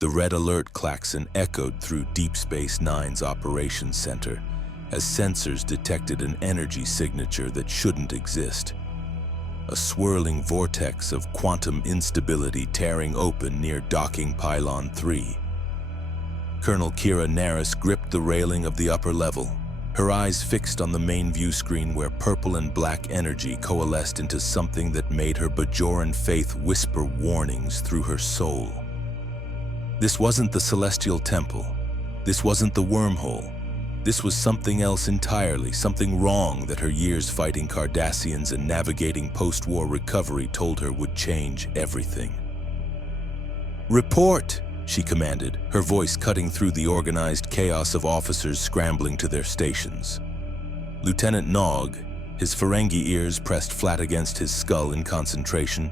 The red alert klaxon echoed through Deep Space Nine's operations center as sensors detected an energy signature that shouldn't exist. A swirling vortex of quantum instability tearing open near docking pylon 3. Colonel Kira Nerys gripped the railing of the upper level, her eyes fixed on the main view screen where purple and black energy coalesced into something that made her Bajoran faith whisper warnings through her soul. This wasn't the Celestial Temple. This wasn't the wormhole. This was something else entirely, something wrong that her years fighting Cardassians and navigating post-war recovery told her would change everything. "Report!" she commanded, her voice cutting through the organized chaos of officers scrambling to their stations. Lieutenant Nog, his Ferengi ears pressed flat against his skull in concentration,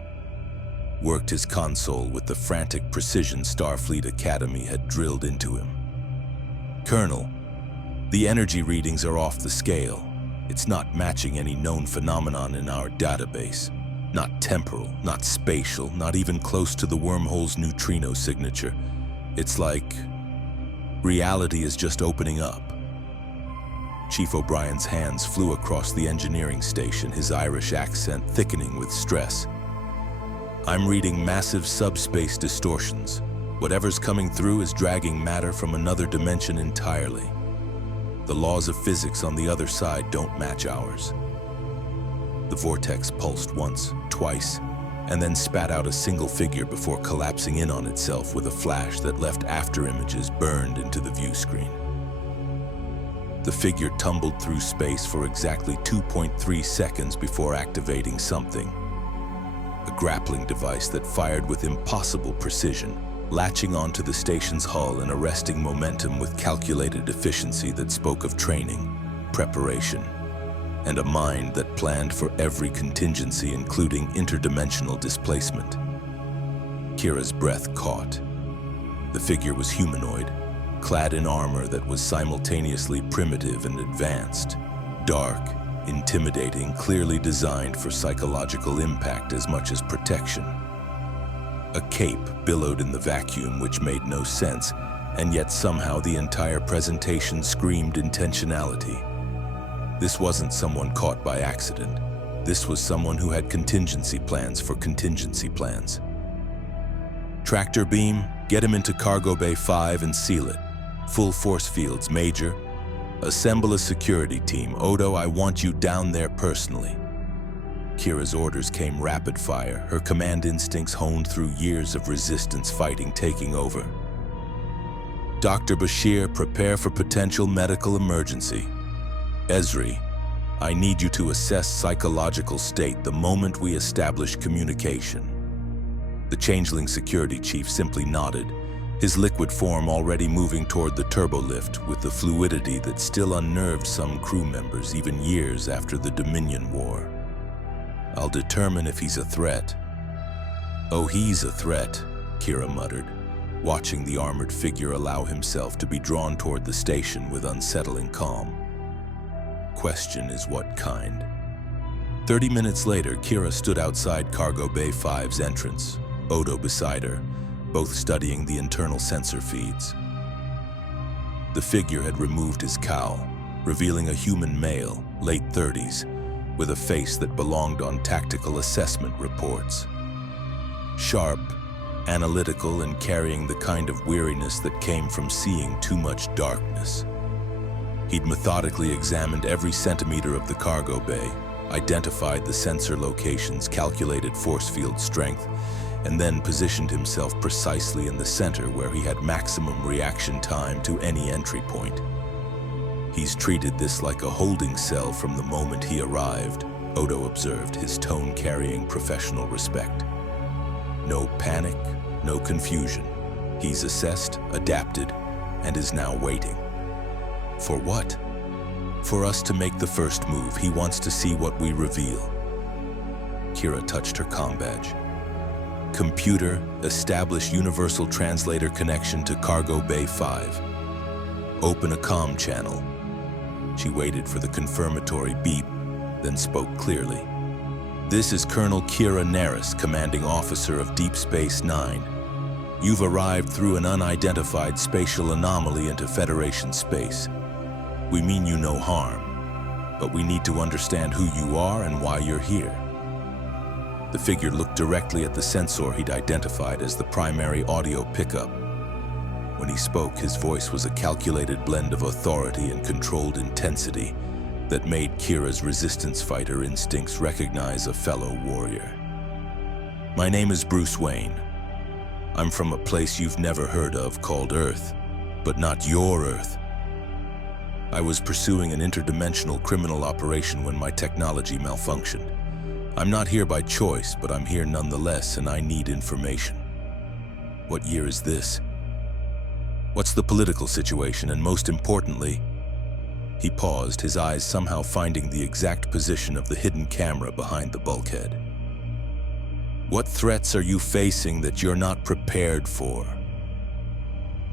worked his console with the frantic precision Starfleet Academy had drilled into him. "Colonel, the energy readings are off the scale. It's not matching any known phenomenon in our database. Not temporal, not spatial, not even close to the wormhole's neutrino signature. It's like reality is just opening up." Chief O'Brien's hands flew across the engineering station, his Irish accent thickening with stress. "I'm reading massive subspace distortions. Whatever's coming through is dragging matter from another dimension entirely. The laws of physics on the other side don't match ours." The vortex pulsed once, twice, and then spat out a single figure before collapsing in on itself with a flash that left afterimages burned into the view screen. The figure tumbled through space for exactly 2.3 seconds before activating something. A grappling device that fired with impossible precision, latching onto the station's hull and arresting momentum with calculated efficiency that spoke of training, preparation, and a mind that planned for every contingency, including interdimensional displacement. Kira's breath caught. The figure was humanoid, clad in armor that was simultaneously primitive and advanced, dark, intimidating, clearly designed for psychological impact as much as protection. A cape billowed in the vacuum which made no sense, and yet somehow the entire presentation screamed intentionality. This wasn't someone caught by accident. This was someone who had contingency plans for contingency plans. "Tractor beam, get him into Cargo Bay 5 and seal it. Full force fields, Major. Assemble a security team. Odo, I want you down there personally." Kira's orders came rapid fire, her command instincts honed through years of resistance fighting taking over. "Dr. Bashir, prepare for potential medical emergency. Ezri, I need you to assess psychological state the moment we establish communication." The changeling security chief simply nodded, his liquid form already moving toward the turbolift with the fluidity that still unnerved some crew members even years after the Dominion War. "I'll determine if he's a threat." "Oh, he's a threat," Kira muttered, watching the armored figure allow himself to be drawn toward the station with unsettling calm. Question is what kind. 30 minutes later, Kira stood outside Cargo Bay 5's entrance, Odo beside her, both studying the internal sensor feeds. The figure had removed his cowl, revealing a human male, late 30s, with a face that belonged on tactical assessment reports. Sharp, analytical, and carrying the kind of weariness that came from seeing too much darkness. He'd methodically examined every centimeter of the cargo bay, identified the sensor locations, calculated force field strength, and then positioned himself precisely in the center where he had maximum reaction time to any entry point. "He's treated this like a holding cell from the moment he arrived," Odo observed, his tone carrying professional respect. "No panic, no confusion. He's assessed, adapted, and is now waiting." "For what?" "For us to make the first move. He wants to see what we reveal." Kira touched her comm badge. "Computer, establish universal translator connection to Cargo Bay 5. Open a comm channel." She waited for the confirmatory beep, then spoke clearly. "This is Colonel Kira Nerys, commanding officer of Deep Space Nine. You've arrived through an unidentified spatial anomaly into Federation space. We mean you no harm, but we need to understand who you are and why you're here." The figure looked directly at the sensor he'd identified as the primary audio pickup. When he spoke, his voice was a calculated blend of authority and controlled intensity that made Kira's resistance fighter instincts recognize a fellow warrior. "My name is Bruce Wayne. I'm from a place you've never heard of called Earth, but not your Earth. I was pursuing an interdimensional criminal operation when my technology malfunctioned. I'm not here by choice, but I'm here nonetheless, and I need information. What year is this? What's the political situation, and most importantly..." He paused, his eyes somehow finding the exact position of the hidden camera behind the bulkhead. "What threats are you facing that you're not prepared for?"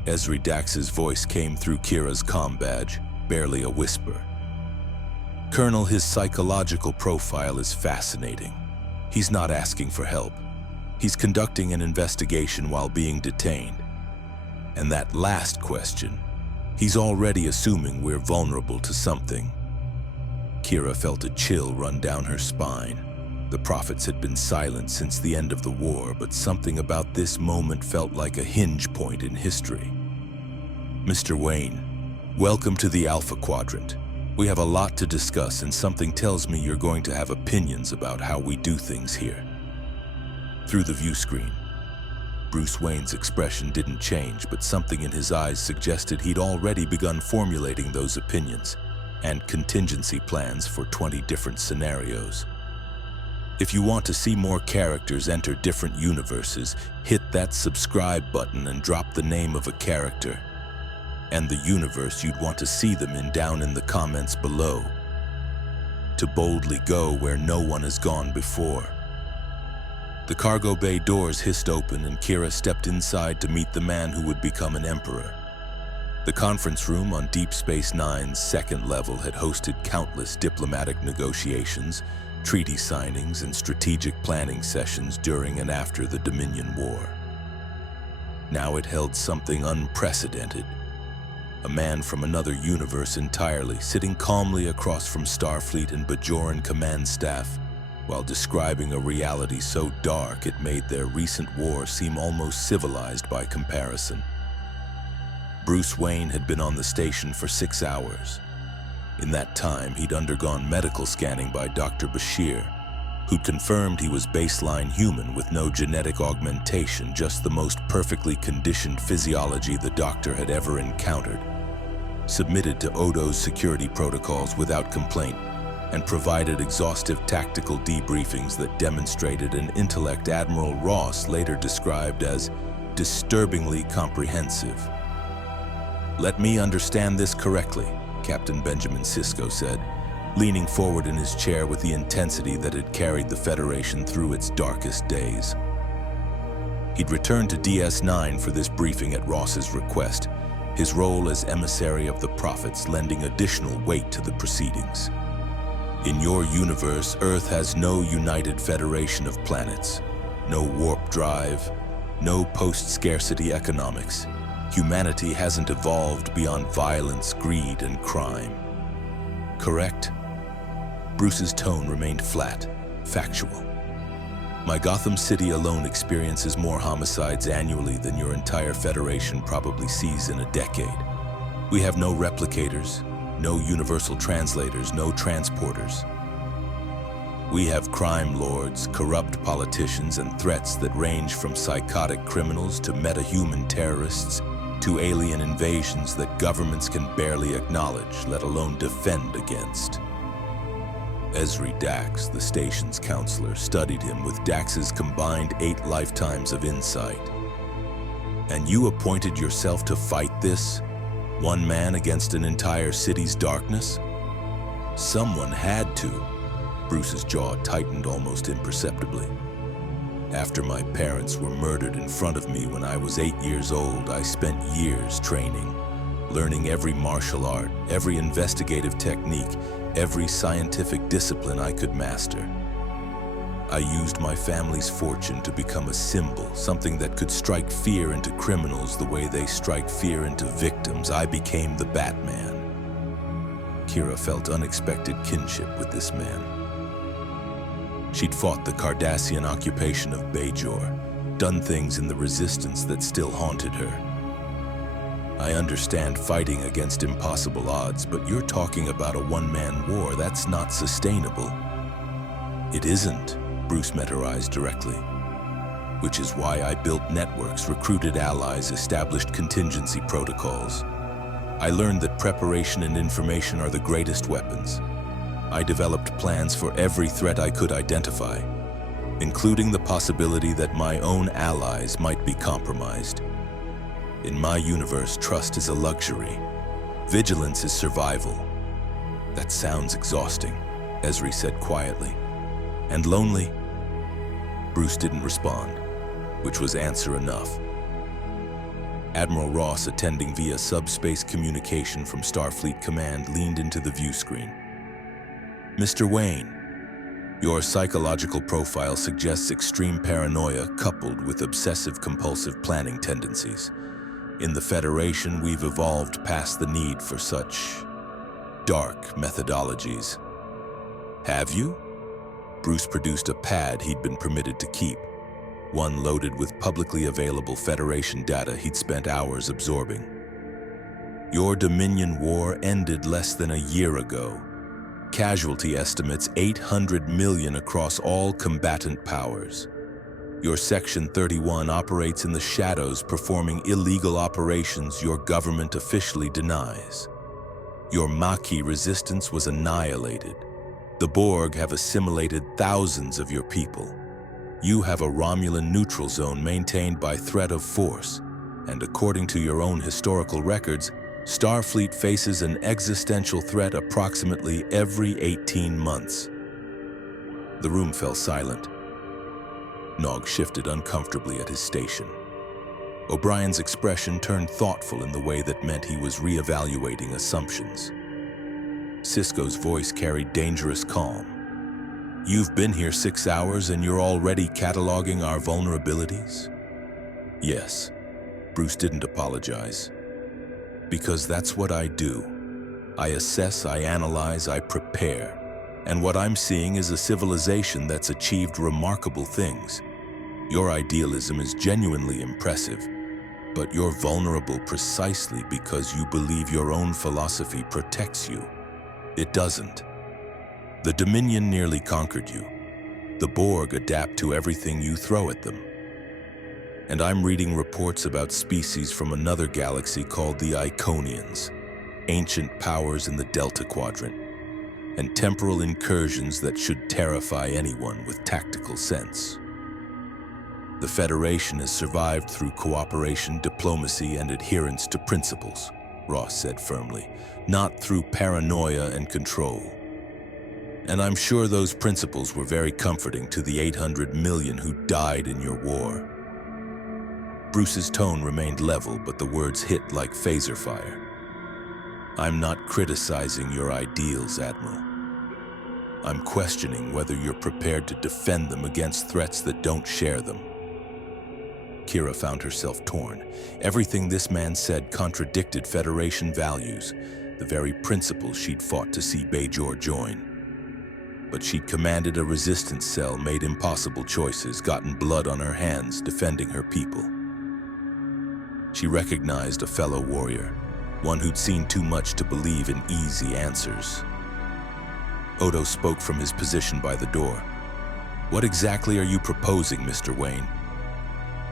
Ezri Dax's voice came through Kira's comm badge, barely a whisper. "Colonel, his psychological profile is fascinating. He's not asking for help. He's conducting an investigation while being detained. And that last question, he's already assuming we're vulnerable to something." Kira felt a chill run down her spine. The prophets had been silent since the end of the war, but something about this moment felt like a hinge point in history. "Mr. Wayne, welcome to the Alpha Quadrant. We have a lot to discuss, and something tells me you're going to have opinions about how we do things here." Through the view screen, Bruce Wayne's expression didn't change, but something in his eyes suggested he'd already begun formulating those opinions and contingency plans for 20 different scenarios. If you want to see more characters enter different universes, hit that subscribe button and drop the name of a character and the universe you'd want to see them in down in the comments below, to boldly go where no one has gone before. The cargo bay doors hissed open and Kira stepped inside to meet the man who would become an emperor. The conference room on Deep Space Nine's second level had hosted countless diplomatic negotiations, treaty signings, and strategic planning sessions during and after the Dominion War. Now it held something unprecedented. A man from another universe entirely, sitting calmly across from Starfleet and Bajoran command staff, while describing a reality so dark it made their recent war seem almost civilized by comparison. Bruce Wayne had been on the station for 6 hours. In that time, he'd undergone medical scanning by Dr. Bashir, who'd confirmed he was baseline human with no genetic augmentation, just the most perfectly conditioned physiology the doctor had ever encountered. Submitted to Odo's security protocols without complaint, and provided exhaustive tactical debriefings that demonstrated an intellect Admiral Ross later described as disturbingly comprehensive. "Let me understand this correctly," Captain Benjamin Sisko said, leaning forward in his chair with the intensity that had carried the Federation through its darkest days. He'd returned to DS9 for this briefing at Ross's request, his role as emissary of the prophets lending additional weight to the proceedings. "In your universe, Earth has no united federation of planets, no warp drive, no post-scarcity economics. Humanity hasn't evolved beyond violence, greed, and crime. Correct?" Bruce's tone remained flat, factual. "My Gotham City alone experiences more homicides annually than your entire Federation probably sees in a decade. We have no replicators, no universal translators, no transporters. We have crime lords, corrupt politicians, and threats that range from psychotic criminals to metahuman terrorists to alien invasions that governments can barely acknowledge, let alone defend against." Ezri Dax, the station's counselor, studied him with Dax's combined 8 lifetimes of insight. "And you appointed yourself to fight this? One man against an entire city's darkness?" "Someone had to." Bruce's jaw tightened almost imperceptibly. "After my parents were murdered in front of me when I was 8 years old, I spent years training, learning every martial art, every investigative technique, every scientific discipline I could master. I used my family's fortune to become a symbol, something that could strike fear into criminals the way they strike fear into victims. I became the Batman. Kira felt unexpected kinship with this man. She'd fought the Cardassian occupation of Bajor, done things in the Resistance that still haunted her. I understand fighting against impossible odds, but you're talking about a one-man war. That's not sustainable. It isn't, Bruce met her eyes directly. Which is why I built networks, recruited allies, established contingency protocols. I learned that preparation and information are the greatest weapons. I developed plans for every threat I could identify, including the possibility that my own allies might be compromised. In my universe, trust is a luxury. Vigilance is survival. That sounds exhausting, Ezri said quietly. And lonely? Bruce didn't respond, which was answer enough. Admiral Ross, attending via subspace communication from Starfleet Command, leaned into the view screen. Mr. Wayne, your psychological profile suggests extreme paranoia coupled with obsessive-compulsive planning tendencies. In the Federation, we've evolved past the need for such dark methodologies. Have you? Bruce produced a pad he'd been permitted to keep, one loaded with publicly available Federation data he'd spent hours absorbing. Your Dominion War ended less than a year ago. Casualty estimates 800 million across all combatant powers. Your Section 31 operates in the shadows, performing illegal operations your government officially denies. Your Maquis resistance was annihilated. The Borg have assimilated thousands of your people. You have a Romulan neutral zone maintained by threat of force, and according to your own historical records, Starfleet faces an existential threat approximately every 18 months. The room fell silent. Nog shifted uncomfortably at his station. O'Brien's expression turned thoughtful in the way that meant he was reevaluating assumptions. Sisko's voice carried dangerous calm. You've been here 6 hours and you're already cataloging our vulnerabilities? Yes. Bruce didn't apologize. Because that's what I do. I assess, I analyze, I prepare. And what I'm seeing is a civilization that's achieved remarkable things. Your idealism is genuinely impressive, but you're vulnerable precisely because you believe your own philosophy protects you. It doesn't. The Dominion nearly conquered you. The Borg adapt to everything you throw at them. And I'm reading reports about species from another galaxy called the Iconians, ancient powers in the Delta Quadrant, and temporal incursions that should terrify anyone with tactical sense. The Federation has survived through cooperation, diplomacy, and adherence to principles, Ross said firmly, not through paranoia and control. And I'm sure those principles were very comforting to the 800 million who died in your war. Bruce's tone remained level, but the words hit like phaser fire. I'm not criticizing your ideals, Admiral. I'm questioning whether you're prepared to defend them against threats that don't share them. Kira found herself torn. Everything this man said contradicted Federation values, the very principles she'd fought to see Bajor join. But she'd commanded a resistance cell, made impossible choices, gotten blood on her hands defending her people. She recognized a fellow warrior, one who'd seen too much to believe in easy answers. Odo spoke from his position by the door. What exactly are you proposing, Mr. Wayne?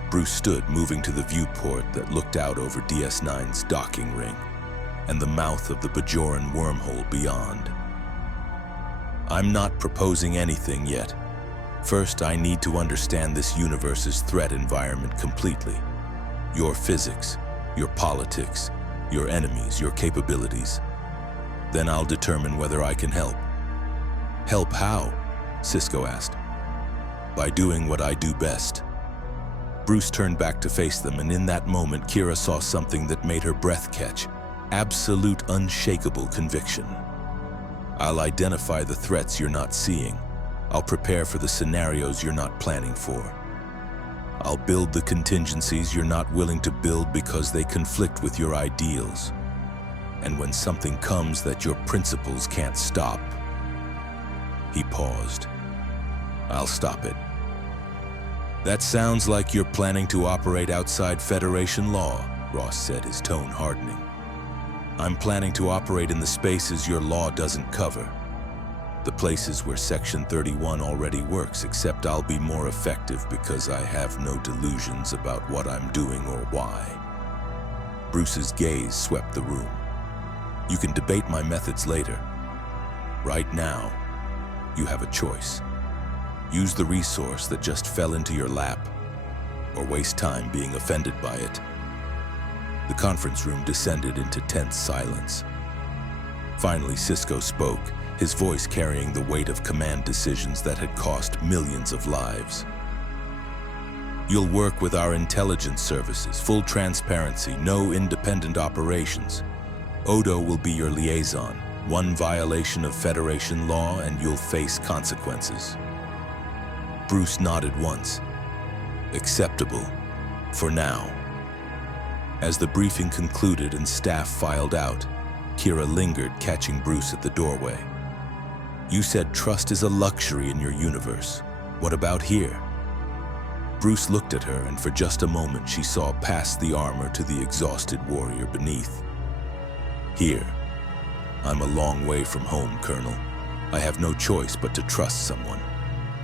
Bruce stood, moving to the viewport that looked out over DS9's docking ring and the mouth of the Bajoran wormhole beyond. I'm not proposing anything yet. First, I need to understand this universe's threat environment completely. Your physics, your politics, your enemies, your capabilities. Then I'll determine whether I can help. Help how? Sisko asked. By doing what I do best. Bruce turned back to face them, and in that moment, Kira saw something that made her breath catch. Absolute, unshakable conviction. I'll identify the threats you're not seeing. I'll prepare for the scenarios you're not planning for. I'll build the contingencies you're not willing to build because they conflict with your ideals. And when something comes that your principles can't stop..." He paused. "I'll stop it." "That sounds like you're planning to operate outside Federation law," Ross said, his tone hardening. "I'm planning to operate in the spaces your law doesn't cover. The places where Section 31 already works, except I'll be more effective because I have no delusions about what I'm doing or why." Bruce's gaze swept the room. "You can debate my methods later. Right now, you have a choice. Use the resource that just fell into your lap, or waste time being offended by it." The conference room descended into tense silence. Finally, Cisco spoke, his voice carrying the weight of command decisions that had cost millions of lives. "You'll work with our intelligence services, full transparency, no independent operations. Odo will be your liaison. One violation of Federation law and you'll face consequences." Bruce nodded once. "Acceptable, for now." As the briefing concluded and staff filed out, Kira lingered, catching Bruce at the doorway. "You said trust is a luxury in your universe. What about here?" Bruce looked at her, and for just a moment she saw past the armor to the exhausted warrior beneath. "Here. I'm a long way from home, Colonel. I have no choice but to trust someone.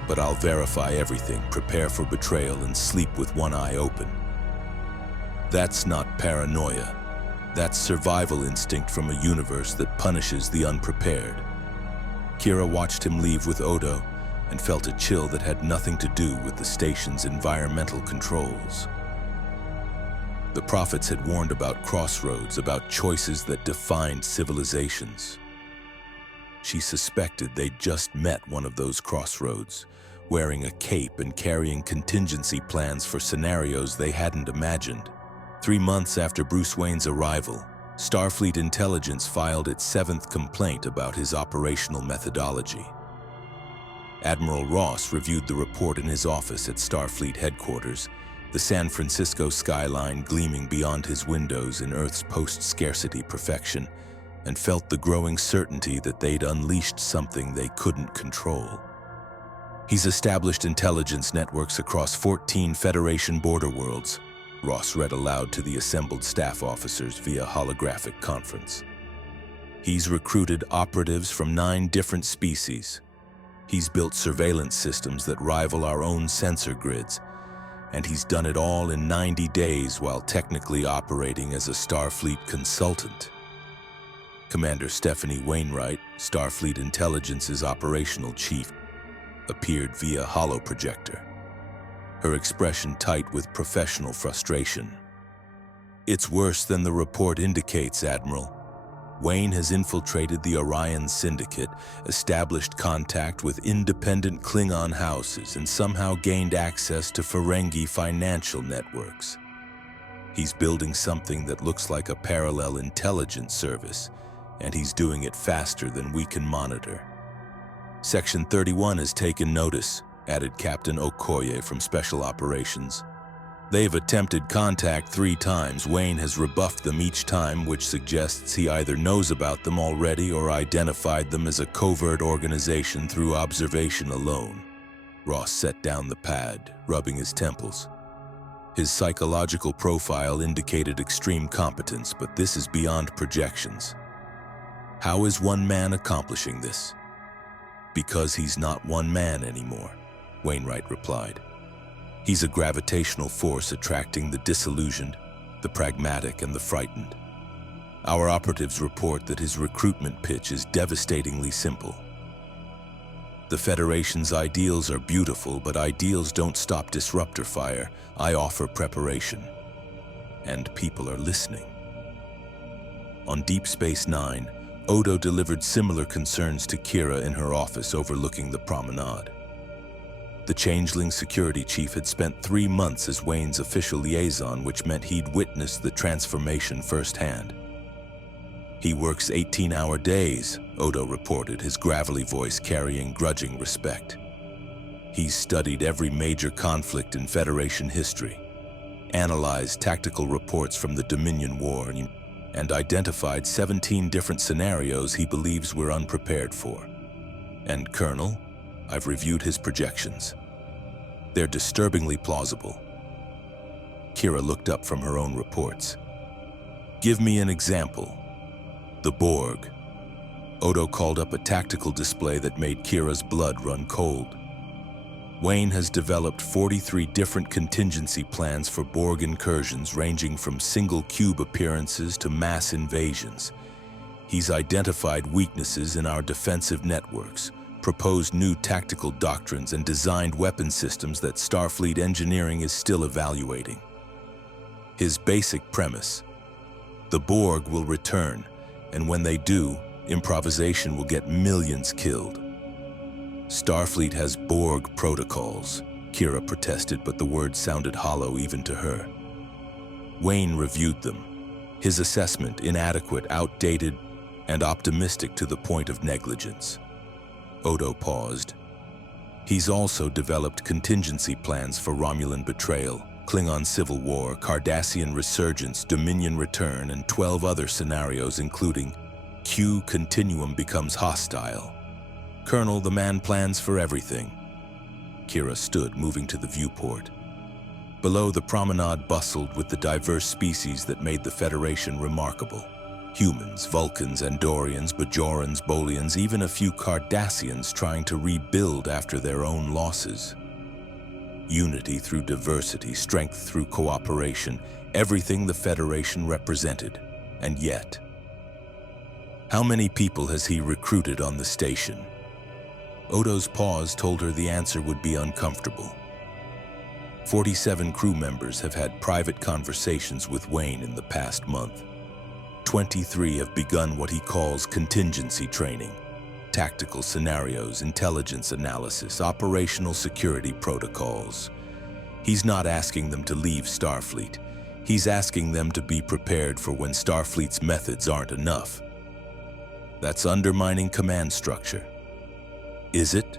But I'll verify everything, prepare for betrayal, and sleep with one eye open." That's not paranoia. That's survival instinct from a universe that punishes the unprepared. Kira watched him leave with Odo and felt a chill that had nothing to do with the station's environmental controls. The prophets had warned about crossroads, about choices that defined civilizations. She suspected they'd just met one of those crossroads, wearing a cape and carrying contingency plans for scenarios they hadn't imagined. 3 months after Bruce Wayne's arrival, Starfleet Intelligence filed its 7th complaint about his operational methodology. Admiral Ross reviewed the report in his office at Starfleet headquarters, the San Francisco skyline gleaming beyond his windows in Earth's post-scarcity perfection, and felt the growing certainty that they'd unleashed something they couldn't control. "He's established intelligence networks across 14 Federation border worlds," Ross read aloud to the assembled staff officers via holographic conference. "He's recruited operatives from 9 different species. He's built surveillance systems that rival our own sensor grids, and he's done it all in 90 days while technically operating as a Starfleet consultant." Commander Stephanie Wainwright, Starfleet Intelligence's operational chief, appeared via holoprojector, her expression tight with professional frustration. "It's worse than the report indicates, Admiral. Wayne has infiltrated the Orion Syndicate, established contact with independent Klingon houses, and somehow gained access to Ferengi financial networks. He's building something that looks like a parallel intelligence service, and he's doing it faster than we can monitor. Section 31 has taken notice," added Captain Okoye from Special Operations. "They've attempted contact 3 times. Wayne has rebuffed them each time, which suggests he either knows about them already or identified them as a covert organization through observation alone." Ross set down the pad, rubbing his temples. His psychological profile indicated extreme competence, but this is beyond projections. "How is one man accomplishing this?" "Because he's not one man anymore," Wainwright replied. "He's a gravitational force attracting the disillusioned, the pragmatic, and the frightened. Our operatives report that his recruitment pitch is devastatingly simple. The Federation's ideals are beautiful, but ideals don't stop disruptor fire. I offer preparation. And people are listening." On Deep Space Nine, Odo delivered similar concerns to Kira in her office overlooking the promenade. The changeling security chief had spent 3 months as Wayne's official liaison, which meant he'd witnessed the transformation firsthand. "He works 18-hour days," Odo reported, his gravelly voice carrying grudging respect. He's studied every major conflict in Federation history, analyzed tactical reports from the Dominion War, and identified 17 different scenarios he believes we're unprepared for. And Colonel, I've reviewed his projections. They're disturbingly plausible. Kira looked up from her own reports. Give me an example. The Borg. Odo called up a tactical display that made Kira's blood run cold. Wayne has developed 43 different contingency plans for Borg incursions ranging from single cube appearances to mass invasions. He's identified weaknesses in our defensive networks, proposed new tactical doctrines, and designed weapon systems that Starfleet engineering is still evaluating. His basic premise: the Borg will return, and when they do, improvisation will get millions killed. Starfleet has Borg protocols, Kira protested, but the words sounded hollow even to her. Wayne reviewed them, his assessment inadequate, outdated, and optimistic to the point of negligence. Odo paused. He's also developed contingency plans for Romulan betrayal, Klingon civil war, Cardassian resurgence, Dominion return, and 12 other scenarios including Q Continuum becomes hostile. Colonel, the man plans for everything. Kira stood, moving to the viewport. Below, the promenade bustled with the diverse species that made the Federation remarkable. Humans, Vulcans, Andorians, Bajorans, Bolians, even a few Cardassians trying to rebuild after their own losses. Unity through diversity, strength through cooperation, everything the Federation represented. And yet, how many people has he recruited on the station? Odo's pause told her the answer would be uncomfortable. 47 crew members have had private conversations with Wayne in the past month. 23 have begun what he calls contingency training, tactical scenarios, intelligence analysis, operational security protocols. He's not asking them to leave Starfleet. He's asking them to be prepared for when Starfleet's methods aren't enough. That's undermining command structure. Is it?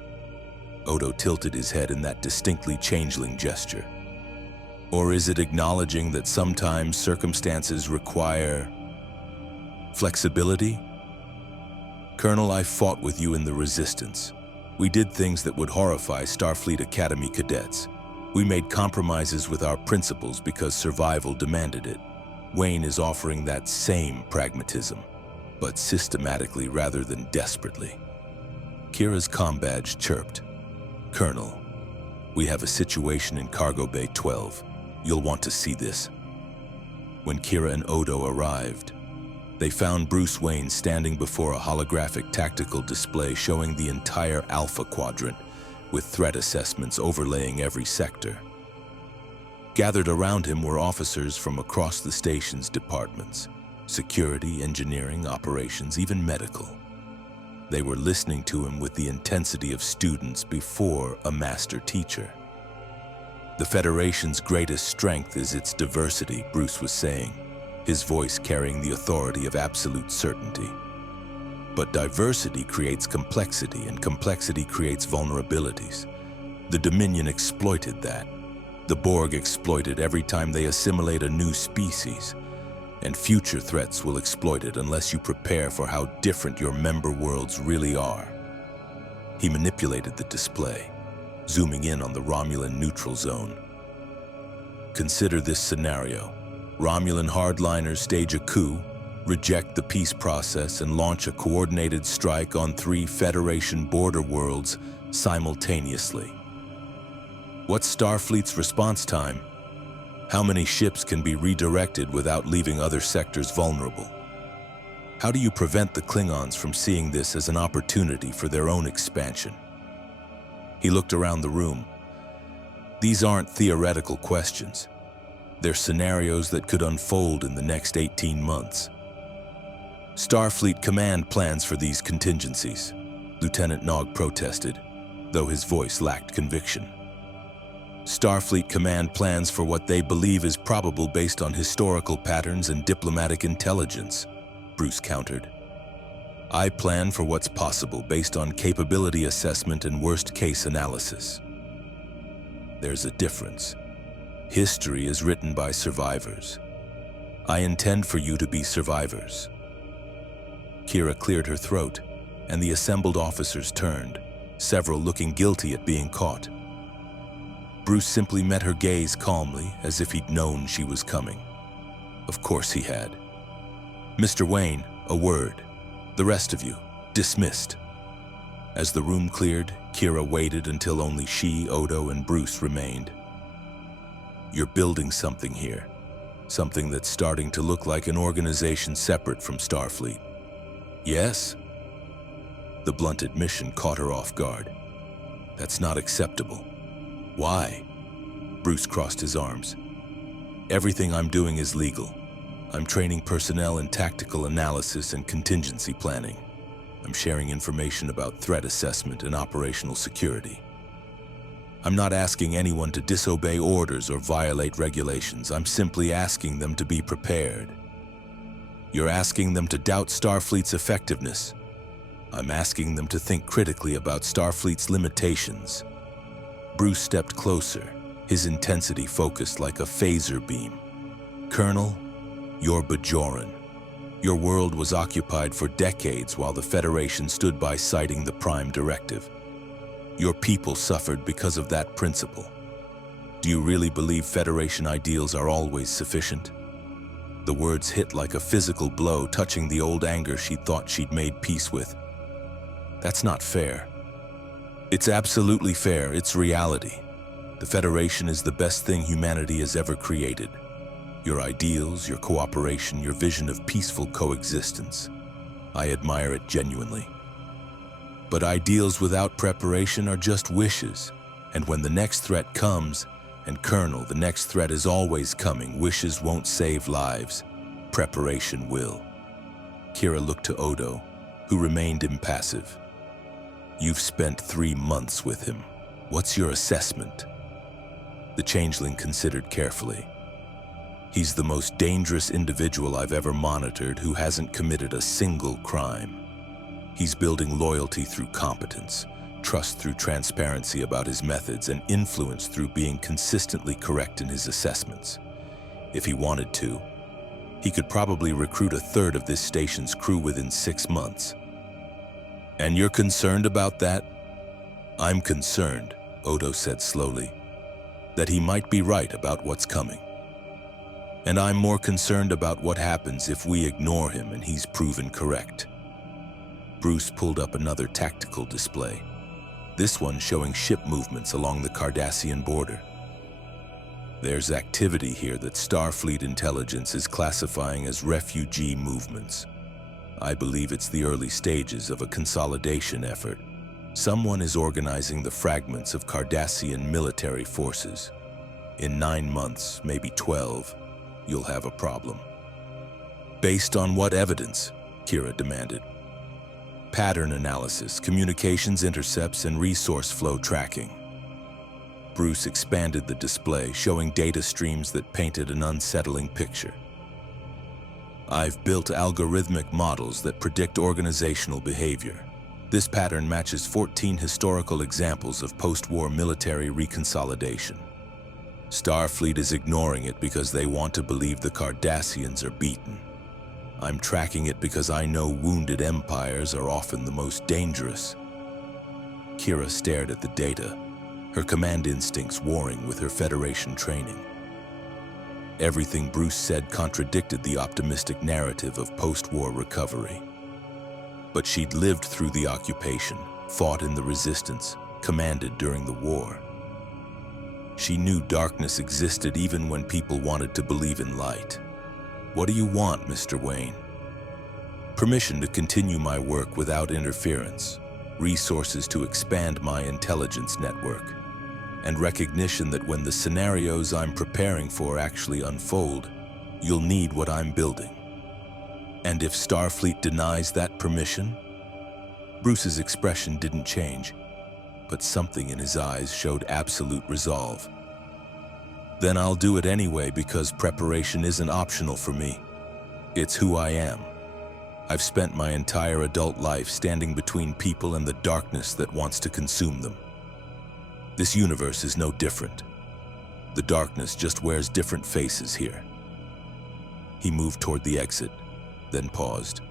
Odo tilted his head in that distinctly changeling gesture. Or is it acknowledging that sometimes circumstances require flexibility? Colonel, I fought with you in the Resistance. We did things that would horrify Starfleet Academy cadets. We made compromises with our principles because survival demanded it. Wayne is offering that same pragmatism, but systematically rather than desperately. Kira's comm badge chirped. Colonel, we have a situation in Cargo Bay 12. You'll want to see this. When Kira and Odo arrived, they found Bruce Wayne standing before a holographic tactical display showing the entire Alpha Quadrant, with threat assessments overlaying every sector. Gathered around him were officers from across the station's departments: security, engineering, operations, even medical. They were listening to him with the intensity of students before a master teacher. The Federation's greatest strength is its diversity, Bruce was saying, his voice carrying the authority of absolute certainty. But diversity creates complexity, and complexity creates vulnerabilities. The Dominion exploited that. The Borg exploit it every time they assimilate a new species. And future threats will exploit it unless you prepare for how different your member worlds really are. He manipulated the display, zooming in on the Romulan neutral zone. Consider this scenario. Romulan hardliners stage a coup, reject the peace process, and launch a coordinated strike on 3 Federation border worlds simultaneously. What's Starfleet's response time? How many ships can be redirected without leaving other sectors vulnerable? How do you prevent the Klingons from seeing this as an opportunity for their own expansion? He looked around the room. These aren't theoretical questions. They're scenarios that could unfold in the next 18 months. Starfleet Command plans for these contingencies, Lieutenant Nog protested, though his voice lacked conviction. Starfleet Command plans for what they believe is probable based on historical patterns and diplomatic intelligence, Bruce countered. I plan for what's possible based on capability assessment and worst-case analysis. There's a difference. History is written by survivors. I intend for you to be survivors. Kira cleared her throat, and the assembled officers turned, several looking guilty at being caught. Bruce simply met her gaze calmly, as if he'd known she was coming. Of course he had. "Mr. Wayne, a word. The rest of you, dismissed." As the room cleared, Kira waited until only she, Odo, and Bruce remained. "You're building something here. Something that's starting to look like an organization separate from Starfleet." "Yes?" The blunt admission caught her off guard. "That's not acceptable." "Why?" Bruce crossed his arms. "Everything I'm doing is legal. I'm training personnel in tactical analysis and contingency planning. I'm sharing information about threat assessment and operational security. I'm not asking anyone to disobey orders or violate regulations. I'm simply asking them to be prepared. You're asking them to doubt Starfleet's effectiveness. I'm asking them to think critically about Starfleet's limitations." Bruce stepped closer, his intensity focused like a phaser beam. "Colonel, you're Bajoran. Your world was occupied for decades while the Federation stood by citing the Prime Directive. Your people suffered because of that principle. Do you really believe Federation ideals are always sufficient?" The words hit like a physical blow, touching the old anger she thought she'd made peace with. "That's not fair." "It's absolutely fair. It's reality. The Federation is the best thing humanity has ever created. Your ideals, your cooperation, your vision of peaceful coexistence. I admire it genuinely. But ideals without preparation are just wishes, and when the next threat comes, and Colonel, the next threat is always coming, wishes won't save lives. Preparation will." Kira looked to Odo, who remained impassive. "You've spent 3 months with him. What's your assessment?" The changeling considered carefully. "He's the most dangerous individual I've ever monitored who hasn't committed a single crime. He's building loyalty through competence, trust through transparency about his methods, and influence through being consistently correct in his assessments. If he wanted to, he could probably recruit a third of this station's crew within 6 months. And you're concerned about that?" "I'm concerned," Odo said slowly, "that he might be right about what's coming. And I'm more concerned about what happens if we ignore him and he's proven correct." Bruce pulled up another tactical display, this one showing ship movements along the Cardassian border. "There's activity here that Starfleet intelligence is classifying as refugee movements. I believe it's the early stages of a consolidation effort. Someone is organizing the fragments of Cardassian military forces. In 9 months, maybe 12, you'll have a problem." "Based on what evidence?" Kira demanded. "Pattern analysis, communications intercepts, and resource flow tracking." Bruce expanded the display, showing data streams that painted an unsettling picture. "I've built algorithmic models that predict organizational behavior. This pattern matches 14 historical examples of post-war military reconsolidation. Starfleet is ignoring it because they want to believe the Cardassians are beaten. I'm tracking it because I know wounded empires are often the most dangerous." Kira stared at the data, her command instincts warring with her Federation training. Everything Bruce said contradicted the optimistic narrative of post-war recovery. But she'd lived through the occupation, fought in the resistance, commanded during the war. She knew darkness existed even when people wanted to believe in light. "What do you want, Mr. Wayne?" "Permission to continue my work without interference, resources to expand my intelligence network, and recognition that when the scenarios I'm preparing for actually unfold, you'll need what I'm building." "And if Starfleet denies that permission?" Bruce's expression didn't change, but something in his eyes showed absolute resolve. "Then I'll do it anyway because preparation isn't optional for me. It's who I am. I've spent my entire adult life standing between people and the darkness that wants to consume them. This universe is no different. The darkness just wears different faces here. He moved toward the exit, then paused.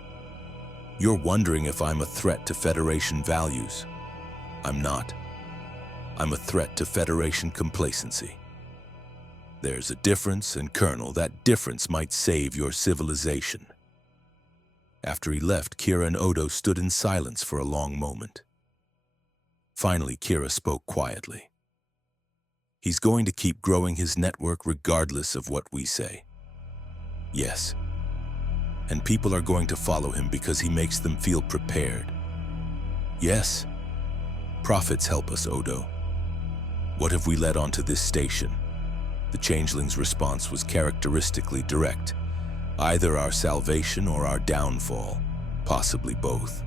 You're wondering if I'm a threat to Federation values. I'm not. I'm a threat to Federation complacency. There's a difference, and Colonel, that difference might save your civilization. After he left, Kira and Odo stood in silence for a long moment. Finally, Kira spoke quietly. He's going to keep growing his network regardless of what we say. Yes. And people are going to follow him because he makes them feel prepared. Yes. Prophets help us, Odo. What have we led onto this station? The changeling's response was characteristically direct. Either our salvation or our downfall, possibly both.